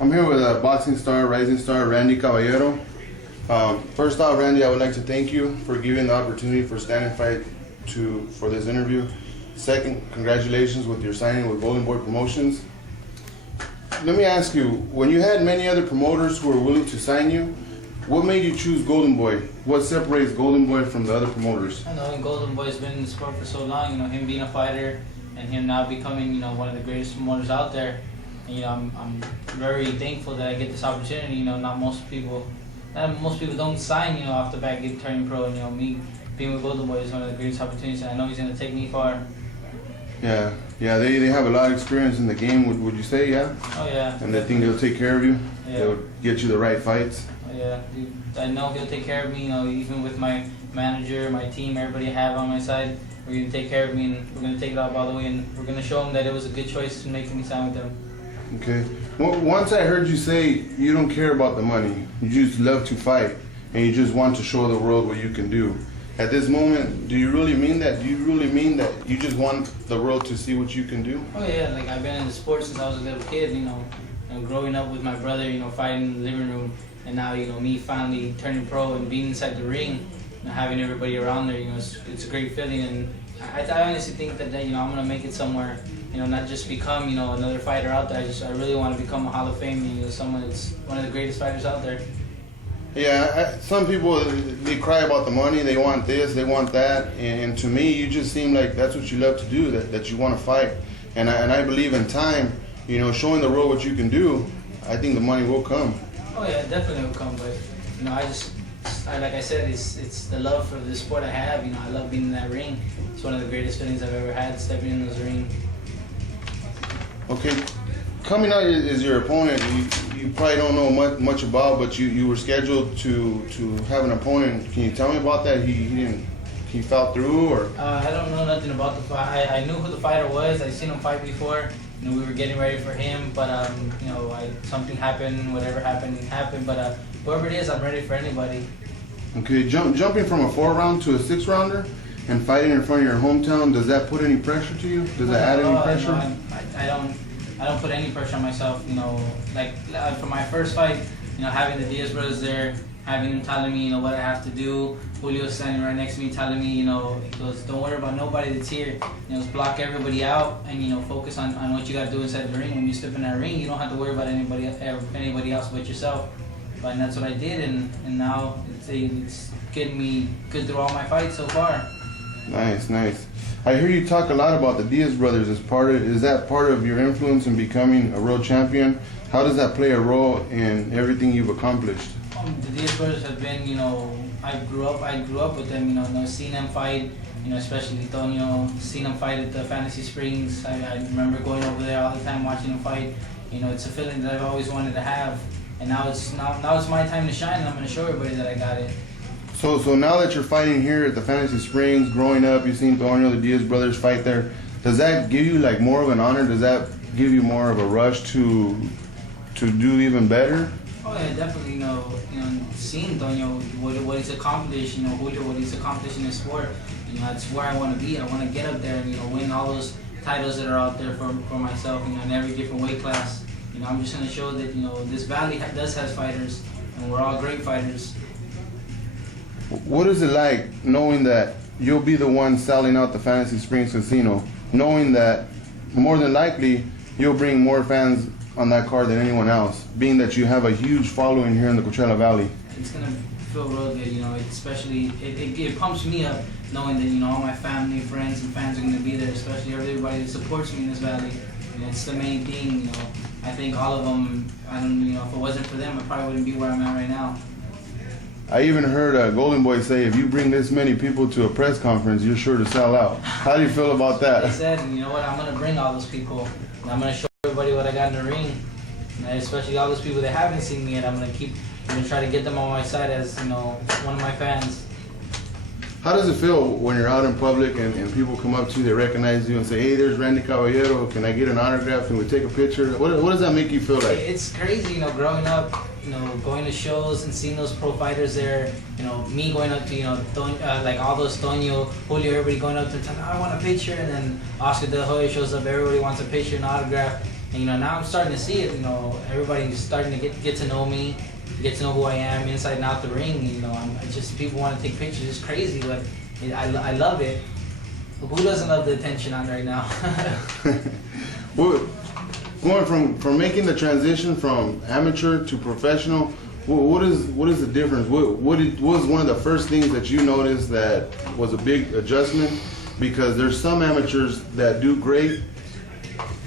I'm here with a boxing star, rising star, Randy Caballero. First off, Randy, I would like to thank you for giving the opportunity for Stand and Fight for this interview. Second, congratulations with your signing with Golden Boy Promotions. Let me ask you, when you had many other promoters who were willing to sign you, what made you choose Golden Boy? What separates Golden Boy from the other promoters? I know Golden Boy's been in the sport for so long, him being a fighter and him now becoming, one of the greatest promoters out there. And, I'm very thankful that I get this opportunity. Not most people don't sign, off the bat, get turning pro. And, me being with Golden Boy is one of the greatest opportunities, and I know he's going to take me far. Yeah, they have a lot of experience in the game, would you say, yeah? Oh, yeah. And they think they'll take care of you? Yeah. They'll get you the right fights? Oh, yeah, dude, I know he'll take care of me, even with my manager, my team, everybody I have on my side. We're going to take care of me, and we're going to take it up all the way, and we're going to show him that it was a good choice making me sign with them. Okay. Well, once I heard you say you don't care about the money, you just love to fight, and you just want to show the world what you can do. At this moment, do you really mean that? Do you really mean that you just want the world to see what you can do? Oh yeah, I've been in the sport since I was a little kid, growing up with my brother, fighting in the living room, and now, me finally turning pro and being inside the ring, and having everybody around there, it's a great feeling, and I honestly think that, I'm gonna make it somewhere, not just become, another fighter out there. I really want to become a Hall of Fame, someone that's one of the greatest fighters out there. Yeah, some people, they cry about the money, they want this, they want that, and to me, you just seem like that's what you love to do, that you want to fight. And I believe in time, showing the world what you can do, I think the money will come. Oh yeah, definitely will come, but, like I said, it's the love for the sport I have, I love being in that ring. It's one of the greatest feelings I've ever had, stepping in this ring. Okay, coming out is your opponent. You probably don't know much about, but you were scheduled to have an opponent. Can you tell me about that? He fell through, or? I don't know nothing about the fight. I knew who the fighter was. I've seen him fight before. We were getting ready for him, but something happened. Whatever happened. But whoever it is, I'm ready for anybody. Okay, jumping from a 4-round to a 6-rounder and fighting in front of your hometown, does that put any pressure to you? Does that add any pressure? No, I don't put any pressure on myself. For my first fight, having the Diaz brothers there, having them telling me, what I have to do. Julio's standing right next to me, telling me, he goes, don't worry about nobody that's here. Just block everybody out, and focus on what you got to do inside the ring. When you step in that ring, you don't have to worry about anybody else but yourself. And that's what I did, and now it's getting me good through all my fights so far. Nice. I hear you talk a lot about the Diaz brothers. Is that part of your influence in becoming a world champion? How does that play a role in everything you've accomplished? The Diaz brothers have been, I grew up with them, seeing them fight, especially Tonio, seeing them fight at the Fantasy Springs. I remember going over there all the time watching them fight. It's a feeling that I've always wanted to have. And now it's my time to shine, and I'm going to show everybody that I got it. So now that you're fighting here at the Fantasy Springs, growing up, you've seen Tonio, the Diaz brothers fight there. Does that give you more of an honor? Does that give you more of a rush to do even better? Oh yeah, definitely. Seeing Tonio, what he's accomplished, Julio, what he's accomplished in his sport, that's where I want to be. I want to get up there and win all those titles that are out there for myself, in every different weight class. I'm just going to show that, this valley does have fighters, and we're all great fighters. What is it like knowing that you'll be the one selling out the Fantasy Springs Casino, knowing that more than likely you'll bring more fans on that card than anyone else, being that you have a huge following here in the Coachella Valley? It's going to feel real good, especially, it pumps me up knowing that, all my family, friends, and fans are going to be there, especially everybody that supports me in this valley. It's the main thing, I think all of them, if it wasn't for them, I probably wouldn't be where I'm at right now. I even heard Golden Boy say, if you bring this many people to a press conference, you're sure to sell out. How do you feel about that? They said, I'm going to bring all those people. And I'm going to show everybody what I got in the ring. And especially all those people that haven't seen me yet, I'm going to try to get them on my side as, one of my fans. How does it feel when you're out in public and people come up to you, they recognize you and say, hey, there's Randy Caballero, can I get an autograph? Can we take a picture? What does that make you feel like? It's crazy, growing up, going to shows and seeing those pro fighters there, me going up to, all those Tonio, Julio, everybody going up to them, I want a picture, and then Oscar De La Hoya shows up, everybody wants a picture and autograph. And now I'm starting to see it. Everybody's starting to get to know me, get to know who I am inside and out the ring. I just people want to take pictures. It's crazy, but I love it. Who doesn't love the attention on right now? Well, going from making the transition from amateur to professional, what is the difference? What was one of the first things that you noticed that was a big adjustment? Because there's some amateurs that do great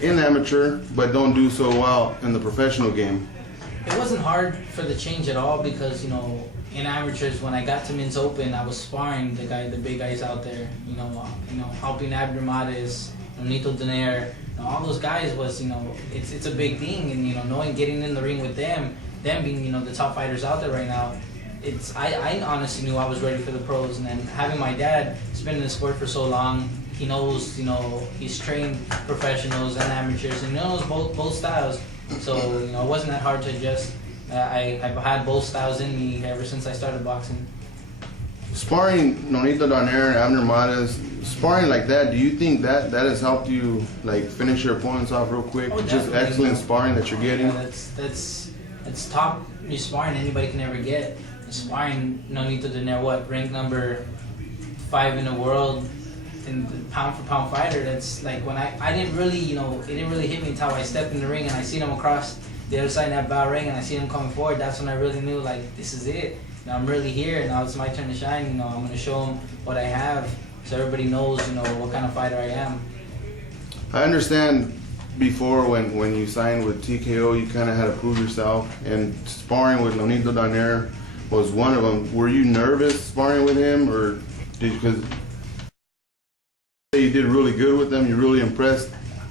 in amateur but don't do so well in the professional game. It wasn't hard for the change at all because in amateurs, when I got to Men's Open, I was sparring the big guys out there. Helping Abdermades, Nito Donaire, all those guys was it's a big thing, and knowing getting in the ring with them being the top fighters out there right now. I honestly knew I was ready for the pros, and then having my dad, he's been in the sport for so long, he knows he's trained professionals and amateurs, and he knows both styles. So it wasn't that hard to adjust. I've had both styles in me ever since I started boxing. Sparring Nonito Donaire and Abner Mares, sparring like that, do you think that has helped you finish your opponents off real quick? Oh, just excellent sparring that you're getting? Yeah, that's top sparring anybody can ever get. Sparring Nonito Donaire, ranked number 5 in the world, and pound for pound fighter. That's like when I didn't really, it didn't really hit me until I stepped in the ring and I seen him across the other side of that bow ring and I seen him coming forward. That's when I really knew this is it. I'm really here. Now it's my turn to shine. I'm gonna show him what I have, so everybody knows, what kind of fighter I am. I understand. Before, when you signed with TKO, you kind of had to prove yourself, and sparring with Nonito Donaire was one of them. Were you nervous sparring with him, or because you did really good with them, you're really impressed?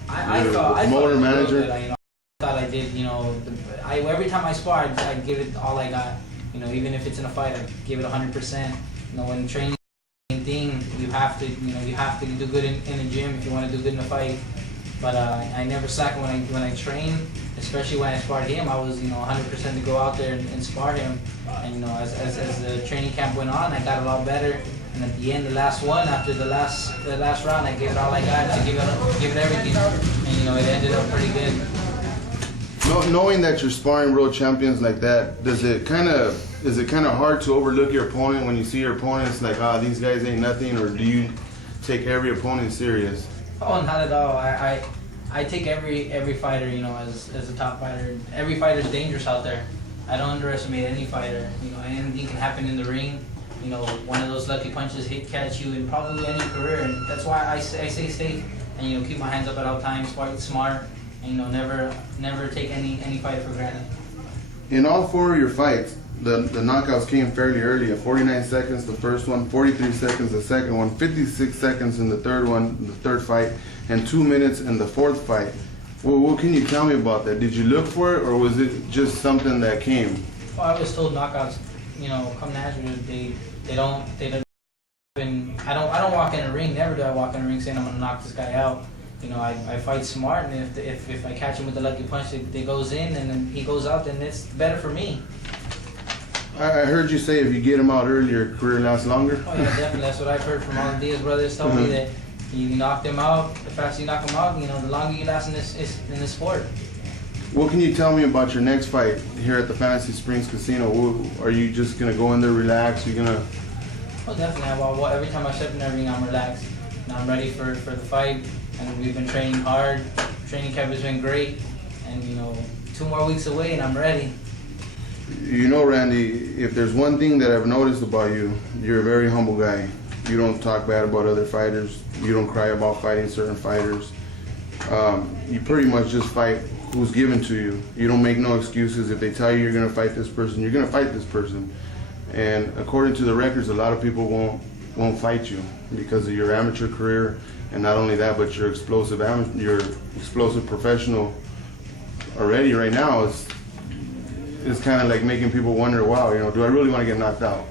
I thought manager. I thought I did. Every time I sparred, I give it all I got. Even if it's in a fight, I give it 100%. When training thing, you have to do good in the gym if you want to do good in a fight. But I never slack when I train, especially when I sparred him. I was 100% to go out there and spar him. And as the training camp went on, I got a lot better. And at the end, the last one, after the last round, I gave it all I got to give it everything. And it ended up pretty good. Knowing that you're sparring world champions like that, is it kind of hard to overlook your opponent when you see your opponents these guys ain't nothing, or do you take every opponent serious? Oh, not at all. I take every fighter, as a top fighter. Every fighter is dangerous out there. I don't underestimate any fighter. Anything can happen in the ring. One of those lucky punches catch you in probably any career, and that's why I stay safe and keep my hands up at all times, fight smart, and never take any fighter for granted. In all 4 of your fights, the knockouts came fairly early. At 49 seconds the first one, 43 seconds the second one, 56 seconds in the third fight, and 2 minutes in the fourth fight. Well, what can you tell me about that? Did you look for it, or was it just something that came? Well, I was told knockouts, come naturally. They don't. I don't walk in a ring. Never do I walk in a ring saying I'm gonna knock this guy out. I fight smart, and if I catch him with the lucky punch, it goes in, and then he goes out, then it's better for me. I heard you say if you get him out early, your career lasts longer. Oh yeah, definitely. That's what I've heard from all the Diaz brothers. Told me that you knock them out, the faster you knock them out, the longer you last in this sport. What can you tell me about your next fight here at the Fantasy Springs Casino? Are you just gonna go in there, relax? You're gonna? Oh, definitely. Well, every time I step in the ring, I'm relaxed. I'm ready for the fight, and we've been training hard. Training camp has been great, and 2 more weeks away, and I'm ready. Randy, if there's one thing that I've noticed about you, you're a very humble guy. You don't talk bad about other fighters. You don't cry about fighting certain fighters. You pretty much just fight who's given to you. You don't make no excuses. If they tell you you're going to fight this person, you're going to fight this person. And according to the records, a lot of people won't fight you because of your amateur career, and not only that, but your explosive professional already right now is kind of like making people wonder, wow, do I really want to get knocked out?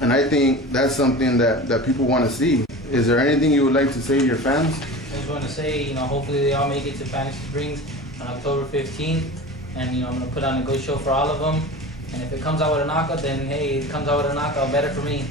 And I think that's something that people want to see. Is there anything you would like to say to your fans? I just want to say, hopefully they all make it to Fantasy Springs on October 15th, and I'm going to put on a good show for all of them. And if it comes out with a knockout, then hey, it comes out with a knockout, better for me.